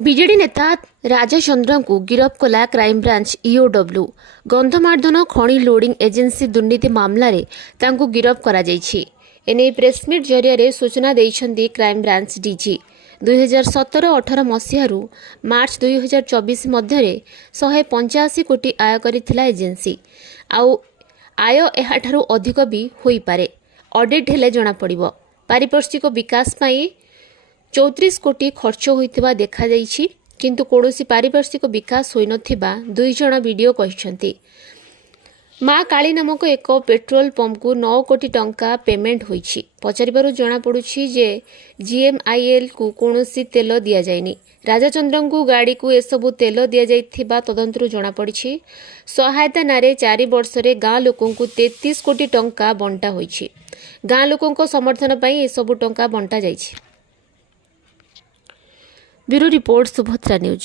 BJD ନେତା ରାଜଚନ୍ଦ୍ରଙ୍କୁ ଗିରଫ କଲା କ୍ରାଇମବ୍ରାଞ୍ଚ ଇଓଡବ୍ଲ୍ୟୁ। ଗନ୍ଧମାର୍ଦ୍ଦନ ଖଣି ଲୋଡିଂ ଏଜେନ୍ସି ଦୁର୍ନୀତି ମାମଲାରେ ତାଙ୍କୁ ଗିରଫ କରାଯାଇଛି। ଏନେଇ ପ୍ରେସମିଟ୍ ଜରିଆରେ ସୂଚନା ଦେଇଛନ୍ତି କ୍ରାଇମବ୍ରାଞ୍ଚ ଡିଜି। 2017-18 ମସିହାରୁ ମାର୍ଚ୍ଚ 2024 ମଧ୍ୟରେ 185 କୋଟି ଆୟ କରିଥିଲା ଏଜେନ୍ସି। ଆଉ ଆୟ ଏହାଠାରୁ ଅଧିକ ବି ହୋଇପାରେ। ଅଡିଟ୍ ହେଲେ ଜଣାପଡ଼ିବ। ପାରିପାର୍ଶ୍ୱିକ ବିକାଶ ପାଇଁ 34 କୋଟି ଖର୍ଚ୍ଚ ହୋଇଥିବା ଦେଖାଯାଇଛି, କିନ୍ତୁ କୌଣସି ପାରିପାର୍ଶ୍ୱିକ ବିକାଶ ହୋଇନଥିବା 2 ଜଣ ବିଡିଓ କହିଛନ୍ତି। ମା କାଳୀ ନାମକ ଏକ ପେଟ୍ରୋଲ ପମ୍ପକୁ 9 କୋଟି ଟଙ୍କା ପେମେଣ୍ଟ ହୋଇଛି। ପଚାରିବାରୁ ଜଣାପଡ଼ୁଛି ଯେ ଜିଏମ୍ଆଇଏଲ୍କୁ କୌଣସି ତେଲ ଦିଆଯାଇନି। ରାଜଚନ୍ଦ୍ରଙ୍କୁ ଗାଡ଼ିକୁ ଏସବୁ ତେଲ ଦିଆଯାଇଥିବା ତଦନ୍ତରୁ ଜଣାପଡ଼ିଛି। ସହାୟତା ନାଁରେ 4 ବର୍ଷରେ ଗାଁ ଲୋକଙ୍କୁ 33 କୋଟି ଟଙ୍କା ବଣ୍ଟା ହୋଇଛି। ଗାଁ ଲୋକଙ୍କ ସମର୍ଥନ ପାଇଁ ଏସବୁ ଟଙ୍କା ବଣ୍ଟା ଯାଇଛି। Bureau report, Subhadra news.